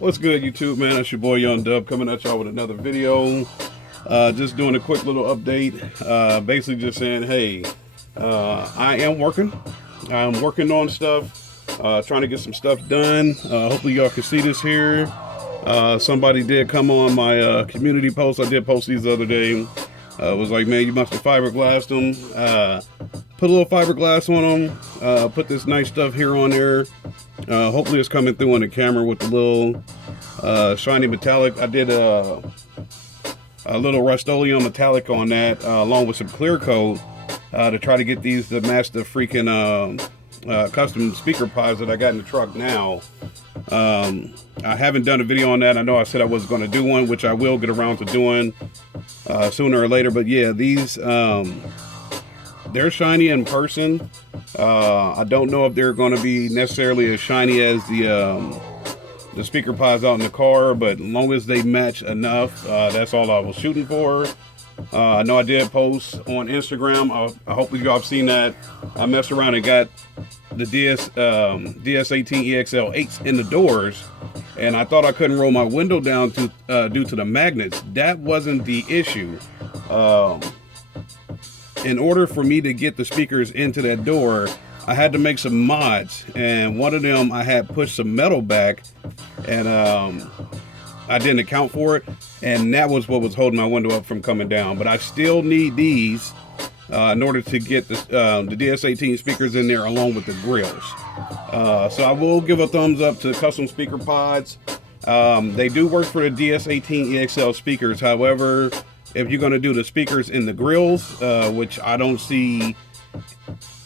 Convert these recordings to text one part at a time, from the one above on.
What's good, YouTube, man? That's your boy Young Dub coming at y'all with another video. Just doing a quick little update. Basically just saying, hey, I am working. I'm working on stuff, trying to get some stuff done. Hopefully y'all can see this here. Somebody did come on my community post. I did post these the other day. Was like, man, you must have fiberglassed them. Put a little fiberglass on them. Put this nice stuff here on there. Hopefully it's coming through on the camera with the little shiny metallic. I did a little Rust-Oleum metallic on that, along with some clear coat, to try to get these to match the freaking custom speaker pods that I got in the truck now. I haven't done a video on that. I know I said I was going to do one, which I will get around to doing sooner or later. But yeah, these they're shiny in person. I don't know if they're going to be necessarily as shiny as the speaker pods out in the car, but as long as they match enough, that's all I was shooting for. I know I did post on Instagram. I hope y'all have seen that. I messed around and got the DS18 EXL 8s in the doors, and I thought I couldn't roll my window down due to the magnets. That wasn't the issue. In order for me to get the speakers into that door, I had to make some mods, and one of them I had pushed some metal back, and I didn't account for it, and that was what was holding my window up from coming down. But I still need these in order to get the DS18 speakers in there along with the grills. So I will give a thumbs up to custom speaker pods. They do work for the DS18 EXL speakers. However, if you're going to do the speakers in the grills, which I don't see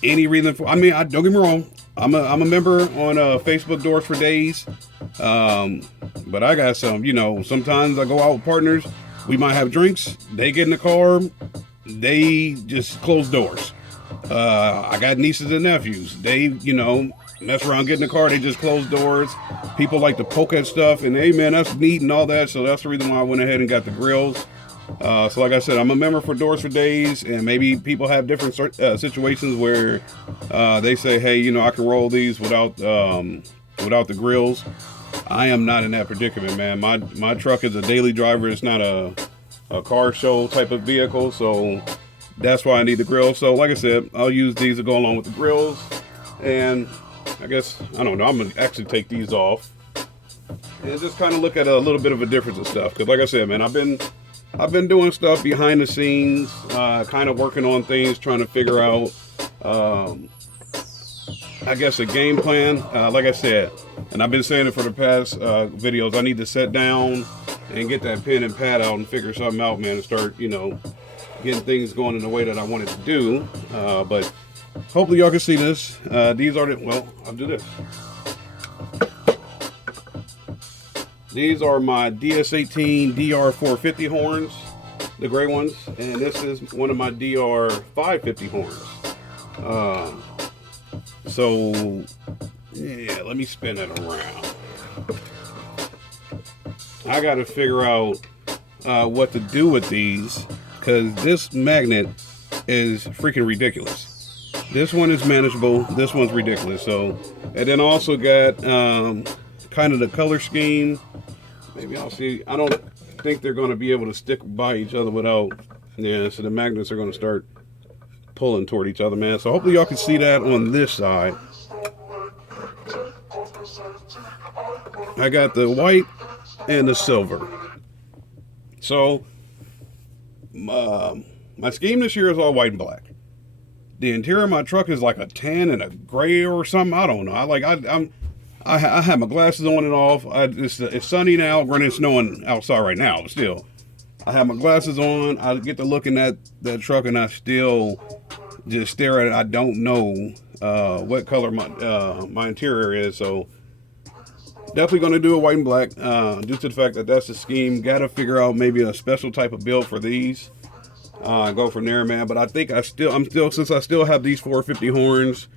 any reason for. I mean, don't get me wrong, I'm a member on Facebook Doors for Days, but I got some, sometimes I go out with partners, we might have drinks, they get in the car, they just close doors. I got nieces and nephews, they mess around, get in the car, they just close doors. People like to poke at stuff, and hey man, that's neat and all that, so that's the reason why I went ahead and got the grills. So like I said, I'm a member for Doors for Days, and maybe people have different situations where they say, hey, I can roll these without the grills. I am not in that predicament, man. My truck is a daily driver. It's not a car show type of vehicle, so that's why I need the grills. So like I said, I'll use these to go along with the grills, and I guess, I don't know, I'm gonna actually take these off and just kind of look at a little bit of a difference of stuff, because like I said, man, I've been doing stuff behind the scenes, kind of working on things, trying to figure out, I guess, a game plan. Like I said, and I've been saying it for the past videos, I need to sit down and get that pen and pad out and figure something out, man, and start, getting things going in the way that I wanted to do. But hopefully y'all can see this. These are well, I'll do this. These are my DS18 DR450 horns, the gray ones, and this is one of my DR550 horns. So, yeah, let me spin it around. I got to figure out what to do with these, because this magnet is freaking ridiculous. This one is manageable, this one's ridiculous. So, and then I also got kind of the color scheme. Maybe I'll see. I don't think they're going to be able to stick by each other without, yeah, so the magnets are going to start pulling toward each other, man. So hopefully y'all can see that on this side. I got the white and the silver. So my scheme this year is all white and black. The interior of my truck is like a tan and a gray or something. I don't know. I have my glasses on and off. It's sunny now. Granted, it's snowing outside right now, but still, I have my glasses on. I get to looking at that truck, and I still just stare at it. I don't know what color my interior is, so definitely going to do a white and black due to the fact that that's the scheme. Got to figure out maybe a special type of build for these. Go from there, man. But I think since I still have these 450 horns,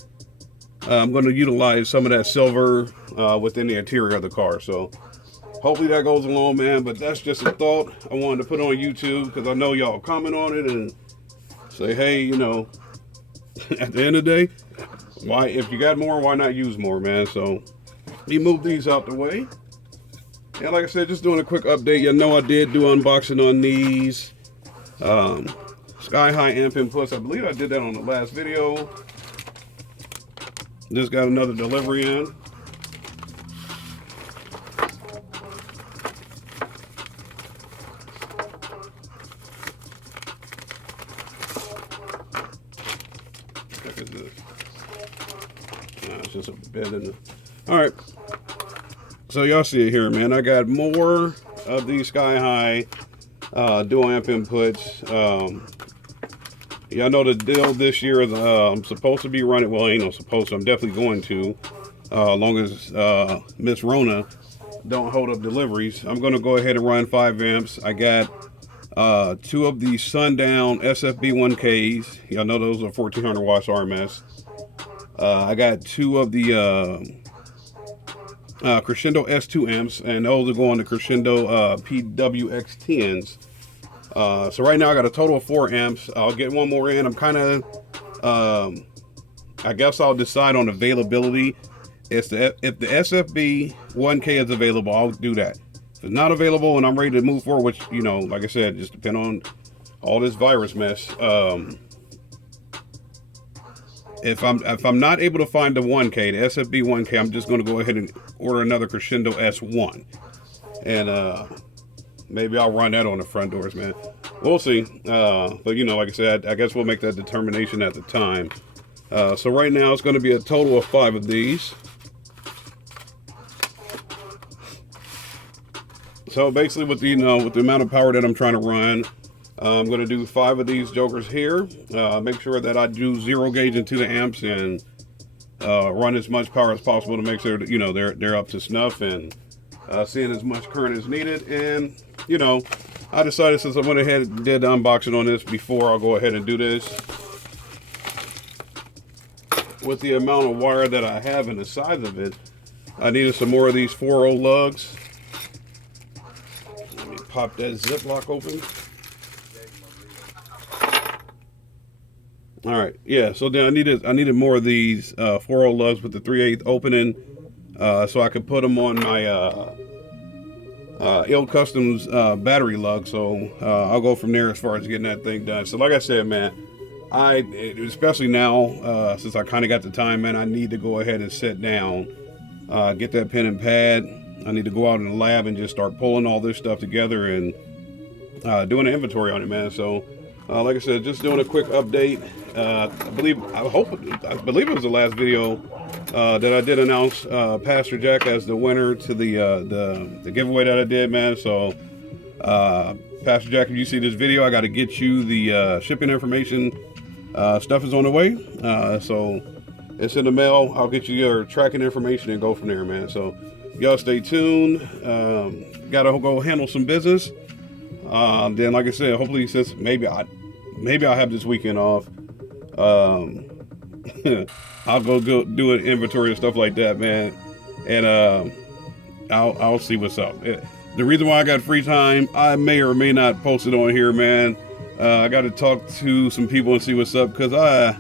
I'm going to utilize some of that silver within the interior of the car. So hopefully that goes along, man. But that's just a thought I wanted to put on YouTube, because I know y'all comment on it and say, hey, at the end of the day, why, if you got more, why not use more, man? So let me move these out the way. Yeah, like I said, just doing a quick update. You know, I did do unboxing on these Sky High amp inputs. I believe I did that on the last video. Just got another delivery in. What is this? Nah, it's just a bed in the... All right. So y'all see it here, man. I got more of these Sky High dual amp inputs. Y'all know the deal this year is I'm supposed to be running, well, ain't no supposed to, I'm definitely going to, as long as Miss Rona don't hold up deliveries. I'm going to go ahead and run 5 amps. I got 2 of the Sundown SFB 1Ks. Y'all know those are 1400 watts RMS. I got 2 of the Crescendo S2 amps, and those are going to Crescendo PWX10s. So right now I got a total of 4 amps. I'll get one more in. I'm kind of, I guess I'll decide on availability. If the SFB 1K is available, I'll do that. If it's not available and I'm ready to move forward, which, you know, like I said, just depend on all this virus mess. If I'm not able to find the 1K, the SFB 1K, I'm just going to go ahead and order another Crescendo S1. And maybe I'll run that on the front doors, man. We'll see. But, you know, like I said, I guess we'll make that determination at the time. So right now it's going to be a total of 5 of these. So basically with the, you know, with the amount of power that I'm trying to run, I'm going to do 5 of these jokers here. Make sure that I do 0 gauge into the amps and run as much power as possible to make sure that, you know, they're up to snuff and seeing as much current as needed. And, you know, I decided since I went ahead and did the unboxing on this before, I'll go ahead and do this. With the amount of wire that I have and the size of it, I needed some more of these 4.0 lugs. Let me pop that Ziploc open. All right, yeah. So then I needed more of these 4.0 lugs with the 3/8 opening, so I could put them on my Il Customs battery lug. So I'll go from there as far as getting that thing done. So like I said, man, especially now since I kind of got the time, man, I need to go ahead and sit down, get that pen and pad. I need to go out in the lab and just start pulling all this stuff together and doing an inventory on it, man. So. Like I said, just doing a quick update. I believe it was the last video that I did announce Pastor Jack as the winner to the giveaway that I did, man. So, Pastor Jack, if you see this video, I got to get you the shipping information. Stuff is on the way, so it's in the mail. I'll get you your tracking information and go from there, man. So, y'all stay tuned. Gotta go handle some business. Then, like I said, hopefully, since maybe I'll have this weekend off, I'll go do an inventory and stuff like that, man. And I'll see what's up. The reason why I got free time, I may or may not post it on here, man. I got to talk to some people and see what's up, because I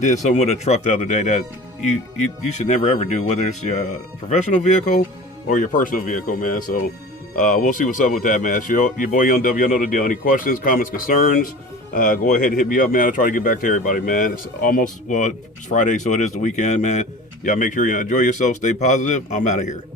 did something with a truck the other day that you should never ever do, whether it's your professional vehicle or your personal vehicle, man. So. We'll see what's up with that, man. It's your boy Young W. I know the deal. Any questions, comments, concerns, go ahead and hit me up, man. I'll try to get back to everybody, man. It's almost, well, it's Friday, so it is the weekend, man. Y'all make sure you enjoy yourself. Stay positive. I'm out of here.